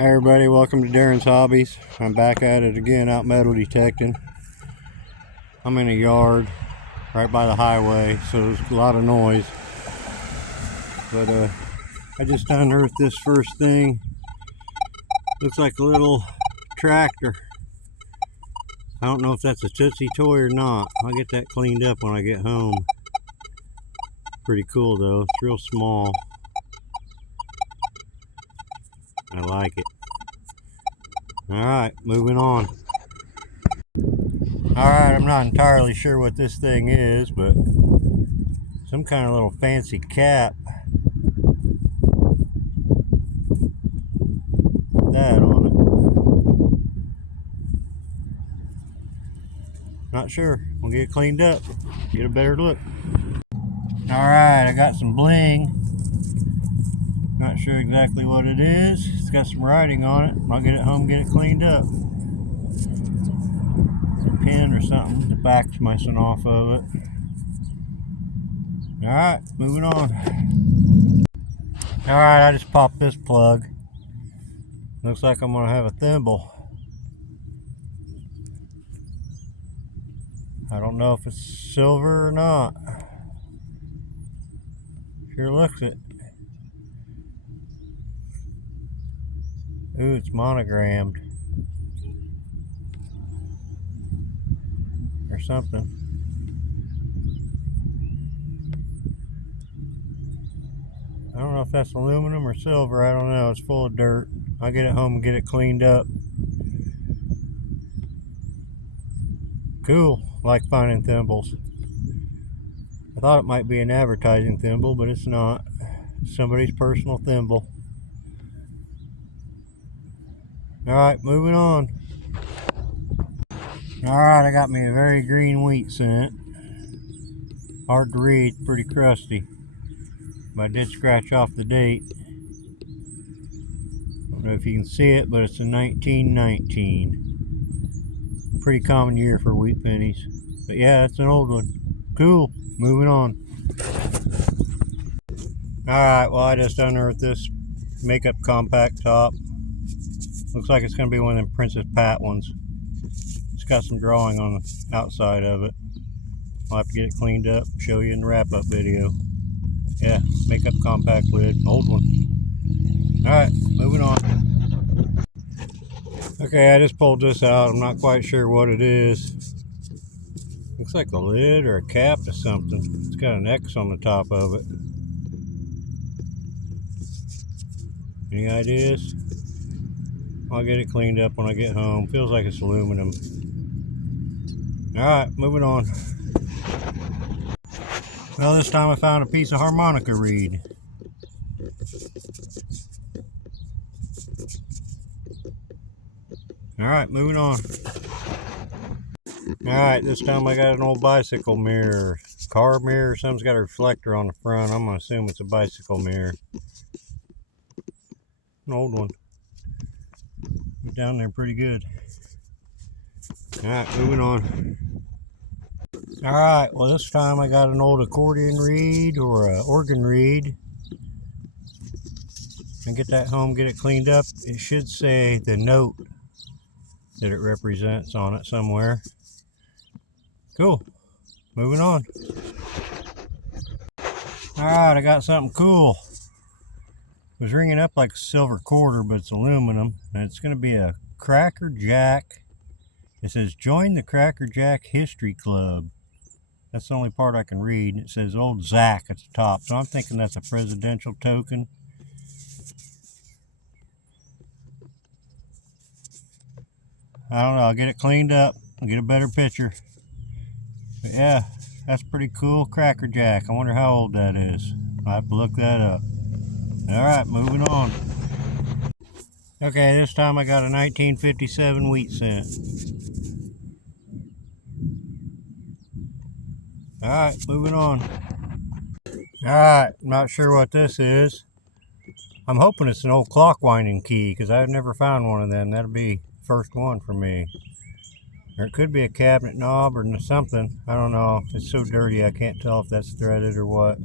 Hey everybody, welcome to Darren's Hobbies. I'm back at it again, out metal detecting. I'm in a yard right by the highway, so there's a lot of noise. But I just unearthed this first thing. Looks like a little tractor. I don't know if that's a Tootsie toy or not. I'll get that cleaned up when I get home. Pretty cool though, it's real small. I like it. Alright, moving on. Alright, I'm not entirely sure what this thing is, but some kind of little fancy cap. That on it. Not sure. We'll get it cleaned up. Get a better look. Alright, I got some bling. Not sure exactly what it is. It's got some writing on it. I'll get it home, get it cleaned up. A pin or something. The back's messing off of it. Alright, moving on. Alright, I just popped this plug. Looks like I'm going to have a thimble. I don't know if it's silver or not. Sure looks it. Ooh, it's monogrammed. Or something. I don't know if that's aluminum or silver. I don't know. It's full of dirt. I'll get it home and get it cleaned up. Cool. I like finding thimbles. I thought it might be an advertising thimble, but it's not. It's somebody's personal thimble. Alright, moving on. Alright, I got me a very green wheat cent. Hard to read, pretty crusty. But I did scratch off the date. Don't know if you can see it, but it's a 1919. Pretty common year for wheat pennies. But yeah, it's an old one. Cool, moving on. Alright, well I just unearthed this makeup compact top. Looks like it's going to be one of them Princess Pat ones. It's got some drawing on the outside of it. I'll have to get it cleaned up, show you in the wrap-up video. Yeah, makeup compact lid, old one. Alright, moving on. Okay, I just pulled this out. I'm not quite sure what it is. Looks like a lid or a cap to something. It's got an X on the top of it. Any ideas? I'll get it cleaned up when I get home. Feels like it's aluminum. Alright, moving on. Well, this time I found a piece of harmonica reed. Alright, moving on. Alright, this time I got an old bicycle mirror. Car mirror, something's got a reflector on the front. I'm going to assume it's a bicycle mirror. An old one. Down there pretty good. Alright, moving on. Alright, well this time I got an old accordion reed or an organ reed. And get that home, get it cleaned up. It should say the note that it represents on it somewhere. Cool. Moving on. Alright, I got something cool. It was ringing up like a silver quarter, but it's aluminum, and it's going to be a Cracker Jack. It says, join the Cracker Jack History Club. That's the only part I can read. It says Old Zach at the top, so I'm thinking that's a presidential token. I don't know, I'll get it cleaned up, I'll get a better picture. But yeah, that's pretty cool. Cracker Jack, I wonder how old that is. I'll have to look that up. Alright, moving on. Okay, this time I got a 1957 wheat cent. Alright, moving on. Alright, not sure what this is. I'm hoping it's an old clock winding key, because I've never found one of them. That'll be the first one for me. Or it could be a cabinet knob or something. I don't know. It's so dirty I can't tell if that's threaded or what.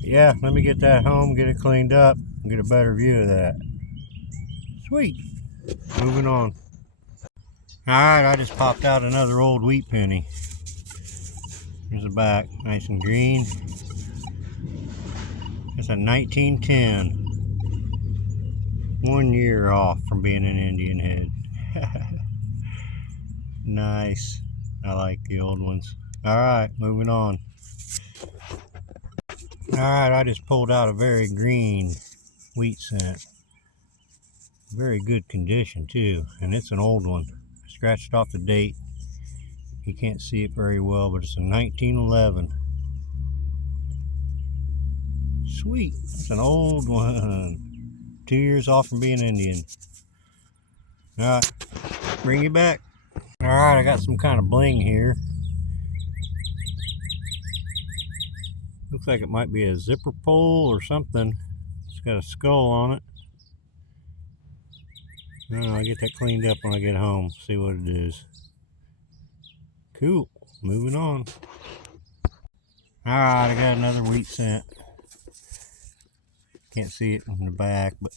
Yeah, let me get that home, get it cleaned up, and get a better view of that. Sweet. Moving on. Alright, I just popped out another old wheat penny. Here's the back, nice and green. It's a 1910. 1 year off from being an Indian head. Nice. I like the old ones. Alright, moving on. Alright, I just pulled out a very green wheat cent. Very good condition too, and it's an old one. I scratched off the date. You can't see it very well, but it's a 1911. Sweet, it's an old one. 2 years off from being Indian. Alright, bring you back. Alright, I got some kind of bling here. Looks like it might be a zipper pole or something. It's got a skull on it. I'll get that cleaned up when I get home, see what it is. Cool, moving on. Alright, I got another wheat cent. Can't see it in the back, but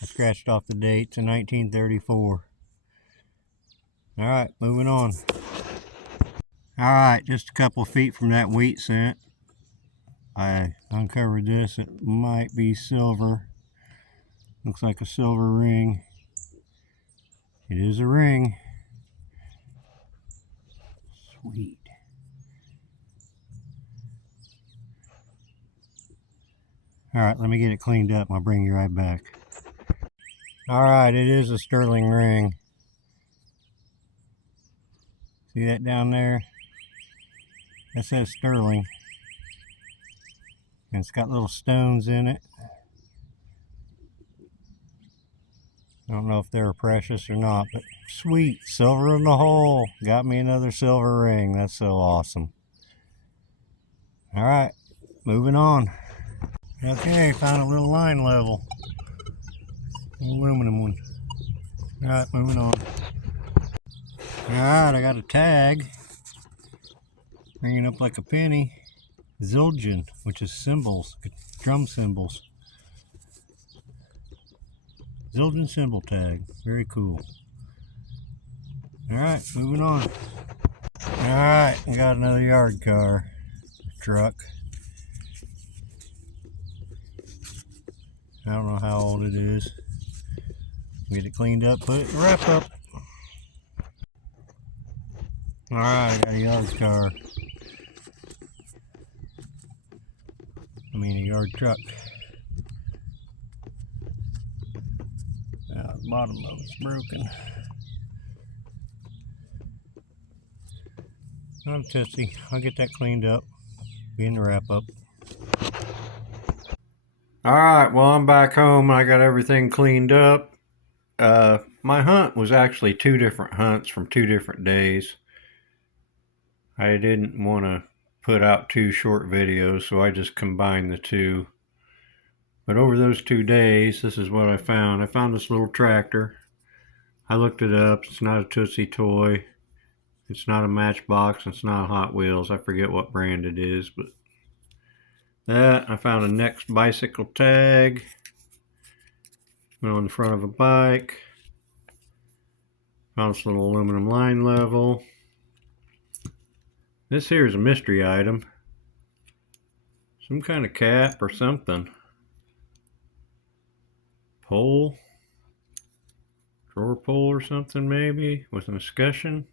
I scratched off the date. It's a 1934. Alright, moving on. Alright, just a couple feet from that wheat cent, I uncovered this. It might be silver. Looks like a silver ring. It is a ring. Sweet. Alright, let me get it cleaned up and I'll bring you right back. Alright, it is a sterling ring. See that down there? That says sterling. And it's got little stones in it. I don't know if they're precious or not, but sweet, silver in the hole. Got me another silver ring. That's so awesome. All right, moving on. Okay, found a little line level. Aluminum one. All right, moving on. All right, I got a tag. Bringing up like a penny. Zildjian, which is cymbals, drum cymbals. Zildjian cymbal tag, very cool. Alright, moving on. Alright, I got another yard car, truck. I don't know how old it is. Get it cleaned up, put it in the wrap up. Alright, I got a yard car. A yard truck. The bottom of it's broken. I'm tipsy. I'll get that cleaned up. Be in the wrap up. Alright, well, I'm back home. I got everything cleaned up. My hunt was actually 2 different hunts from 2 different days. I didn't want to put out 2 short videos, so I just combined the 2. But over those 2 days, this is what I found. I found this little tractor. I looked it up. It's not a Tootsie toy. It's not a Matchbox. It's not a Hot Wheels. I forget what brand it is, but that. I found a Next bicycle tag. Went on the front of a bike. Found this little aluminum line level. This here is a mystery item. Some kind of cap or something. Pole. Drawer pole or something maybe, with an escutcheon.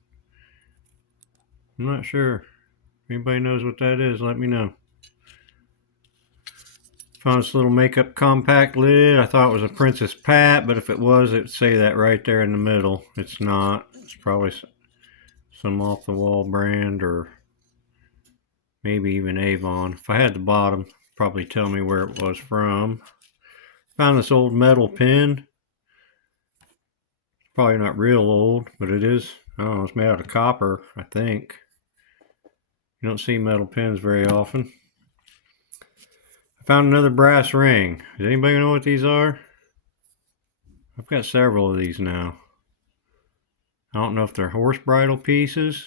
I'm not sure. If anybody knows what that is, let me know. Found this little makeup compact lid. I thought it was a Princess Pat, but if it was, it would say that right there in the middle. It's not. It's probably some off the wall brand or maybe even Avon. If I had the bottom, probably tell me where it was from. Found this old metal pin. Probably not real old, but it is. I don't know, it's made out of copper, I think. You don't see metal pins very often. I found another brass ring. Does anybody know what these are? I've got several of these now. I don't know if they're horse bridle pieces.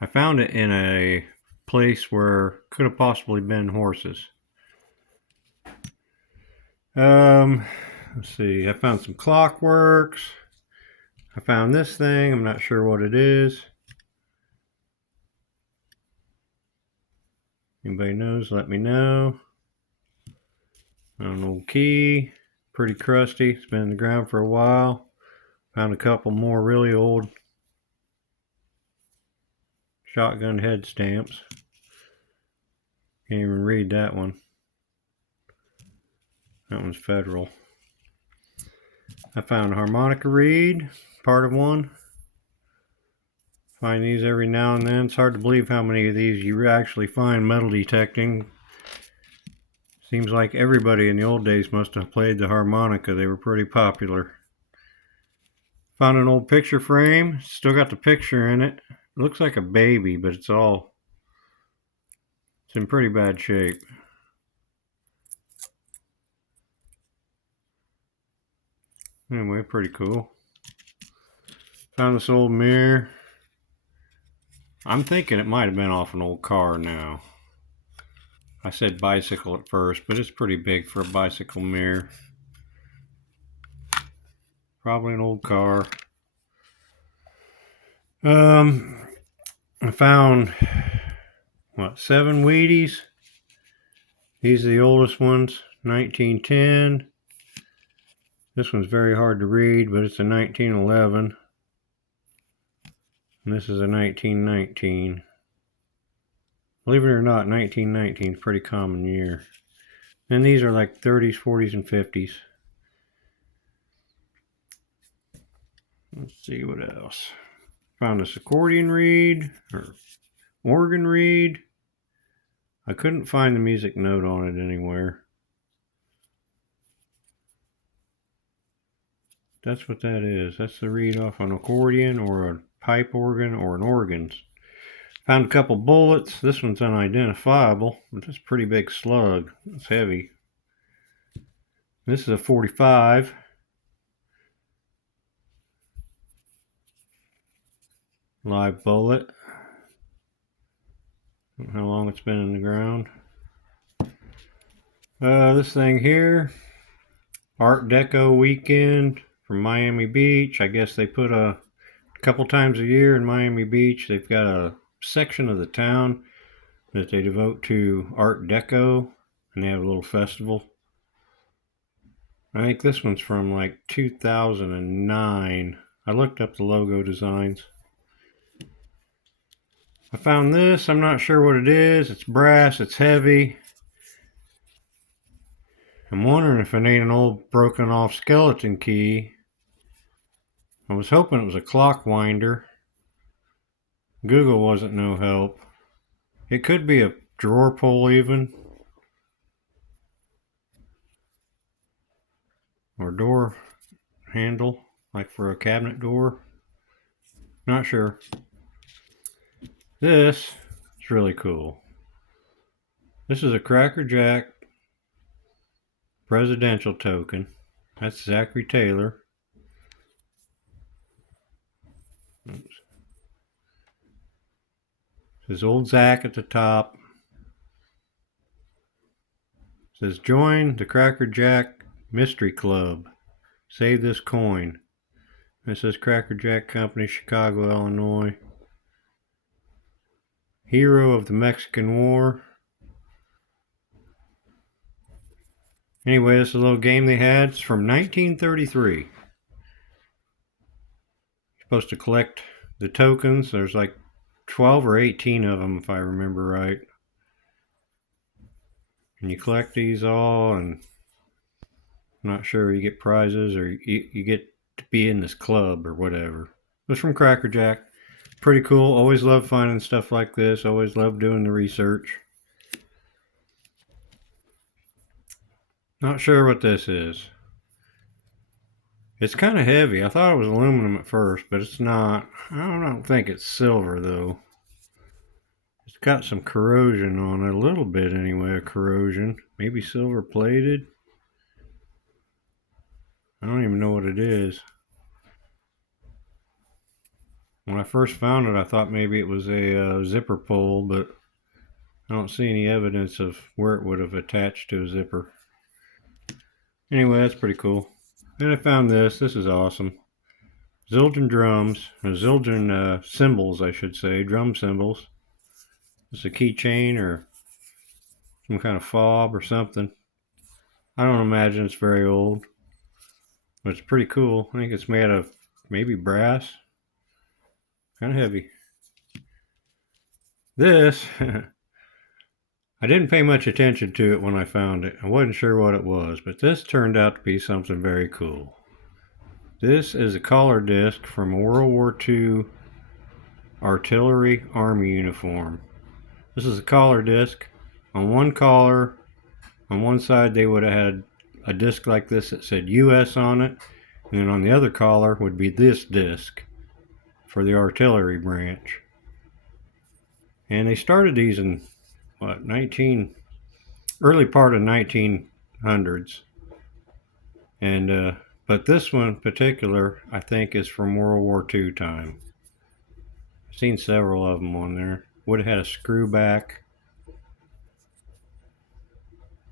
I found it in a place where could have possibly been horses. Let's see, I found some clockworks. I found this thing, I'm not sure what it is. Anybody knows, let me know. An old key, pretty crusty, it's been in the ground for a while. Found a couple more really old shotgun head stamps. Can't even read that one. That one's federal. I found a harmonica reed, part of one. Find these every now and then. It's hard to believe how many of these you actually find metal detecting. Seems like everybody in the old days must have played the harmonica. They were pretty popular. Found an old picture frame. Still got the picture in it. It looks like a baby, but it's in pretty bad shape. Anyway, pretty cool. Found this old mirror. I'm thinking it might have been off an old car now. I said bicycle at first, but it's pretty big for a bicycle mirror. Probably an old car. I found, 7 Wheaties. These are the oldest ones, 1910. This one's very hard to read, but it's a 1911. And this is a 1919. Believe it or not, 1919 is a pretty common year. And these are like 30s, 40s, and 50s. Let's see what else. Found this accordion reed, or organ reed. I couldn't find the music note on it anywhere. That's what that is. That's the reed off an accordion or a pipe organ or an organ. Found a couple bullets. This one's unidentifiable, but it's a pretty big slug. It's heavy. This is a 45. Live bullet. Don't know how long it's been in the ground. This thing here, Art Deco weekend from Miami Beach. I guess they put a couple times a year in Miami Beach. They've got a section of the town that they devote to Art Deco, and they have a little festival. I think this one's from like 2009. I looked up the logo designs. I found this. I'm not sure what it is. It's brass. It's heavy. I'm wondering if it ain't an old broken off skeleton key. I was hoping it was a clock winder. Google wasn't no help. It could be a drawer pull even. Or door handle, like for a cabinet door. Not sure. This is really cool. This is a Cracker Jack presidential token. That's Zachary Taylor. Oops. Says Old Zach at the top. Says join the Cracker Jack Mystery Club. Save this coin. This says Cracker Jack Company, Chicago, Illinois. Hero of the Mexican War. Anyway, this is a little game they had. It's from 1933. You're supposed to collect the tokens. There's like 12 or 18 of them, if I remember right. And you collect these all, and I'm not sure, you get prizes, or you get to be in this club or whatever. It was from Cracker Jack. Pretty cool. Always love finding stuff like this. Always love doing the research. Not sure what this is. It's kind of heavy. I thought it was aluminum at first, but it's not. I don't think it's silver though. It's got some corrosion on it, a little bit anyway, corrosion. Maybe silver plated. I don't even know what it is. When I first found it, I thought maybe it was a zipper pull, but I don't see any evidence of where it would have attached to a zipper. Anyway, that's pretty cool. And I found this. This is awesome. Zildjian drums, or Zildjian cymbals, I should say, drum cymbals. It's a keychain or some kind of fob or something. I don't imagine it's very old, but it's pretty cool. I think it's made of maybe brass. Kind of heavy. This, I didn't pay much attention to it when I found it. I wasn't sure what it was, but this turned out to be something very cool. This is a collar disc from a World War II artillery army uniform. This is a collar disc. On one collar, on one side they would have had a disc like this that said US on it, and then on the other collar would be this disc for the artillery branch. And they started these in what, early part of 1900s. And but this one in particular, I think, is from World War II time. I've seen several of them on there. Would have had a screw back.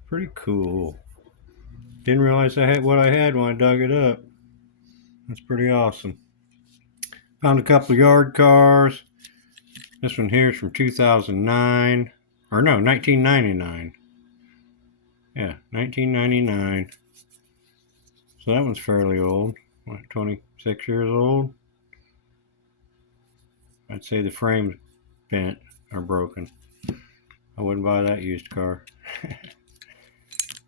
Pretty cool. Didn't realize I had what I had when I dug it up. That's pretty awesome. Found a couple of yard cars. This one here is from 2009. Or no, 1999. Yeah, 1999. So that one's fairly old. What, 26 years old? I'd say the frame's bent or broken. I wouldn't buy that used car.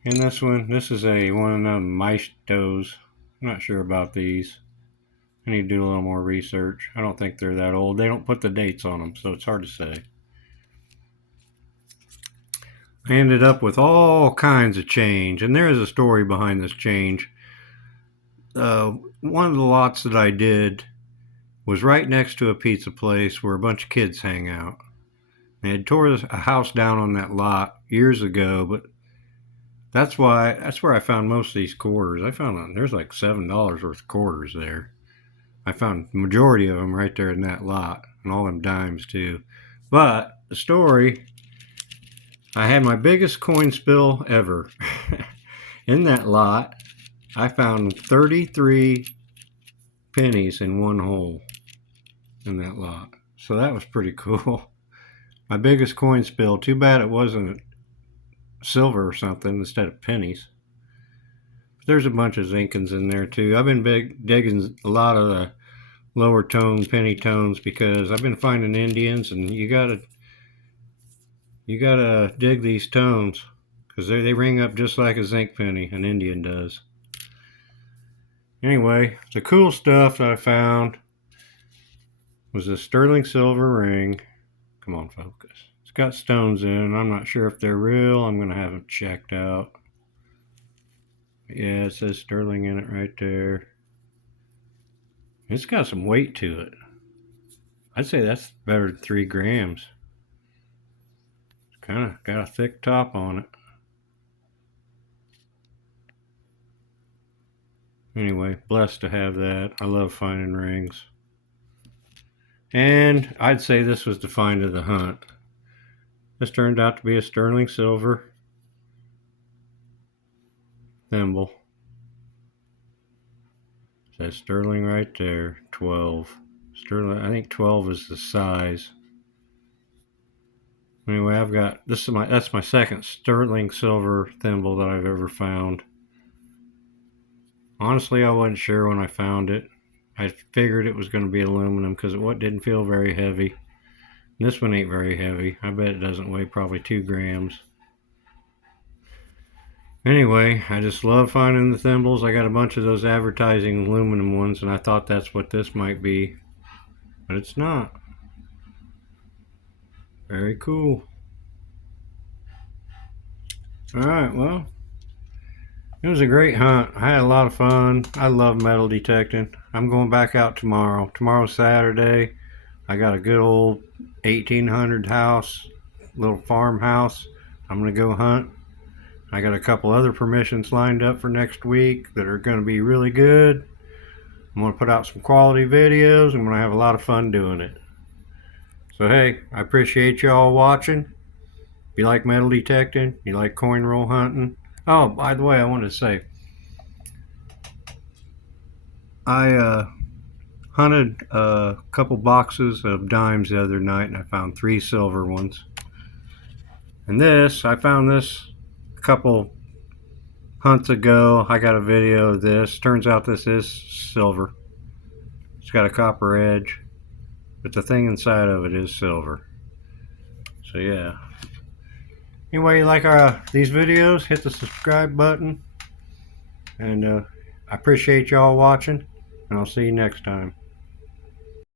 And this one, this is one of them Maestos. I'm not sure about these. I need to do a little more research. I don't think they're that old. They don't put the dates on them, so it's hard to say. I ended up with all kinds of change, and there is a story behind this change. One of the lots that I did was right next to a pizza place where a bunch of kids hang out. They had tore a house down on that lot years ago, but that's where I found most of these quarters. I found there's like $7 worth of quarters there. I found the majority of them right there in that lot, and all them dimes too. But the story, I had my biggest coin spill ever. In that lot, I found 33 pennies in one hole in that lot. So that was pretty cool. My biggest coin spill. Too bad it wasn't silver or something instead of pennies. But there's a bunch of Zinkins in there too. I've been digging a lot of the lower tone penny tones because I've been finding Indians, and you gotta dig these tones because they ring up just like a zinc penny, an Indian does. Anyway, the cool stuff that I found was a sterling silver ring. Come on, focus. It's got stones in. I'm not sure if they're real. I'm going to have them checked out. Yeah, it says sterling in it right there. It's got some weight to it. I'd say that's better than 3 grams. It's kind of got a thick top on it. Anyway, blessed to have that. I love finding rings. And I'd say this was the find of the hunt. This turned out to be a sterling silver thimble. It says sterling right there, 12. Sterling, I think 12 is the size. Anyway, I've got that's my second sterling silver thimble that I've ever found. Honestly, I wasn't sure when I found it. I figured it was going to be aluminum because it didn't feel very heavy. And this one ain't very heavy. I bet it doesn't weigh probably 2 grams. Anyway, I just love finding the thimbles. I got a bunch of those advertising aluminum ones, and I thought that's what this might be. But it's not. Very cool. Alright, well, it was a great hunt. I had a lot of fun. I love metal detecting. I'm going back out tomorrow. Tomorrow's Saturday. I got a good old 1800 house, little farmhouse. I'm going to go hunt. I got a couple other permissions lined up for next week that are going to be really good. I'm going to put out some quality videos. I'm going to have a lot of fun doing it. So hey, I appreciate y'all watching. If you like metal detecting, you like coin roll hunting. Oh, by the way, I wanted to say, I hunted a couple boxes of dimes the other night, and I found 3 silver ones. And this, I found this a couple hunts ago. I got a video of this. Turns out this is silver. It's got a copper edge, but the thing inside of it is silver. So yeah. Anyway, you like these videos, hit the subscribe button. And I appreciate y'all watching, and I'll see you next time.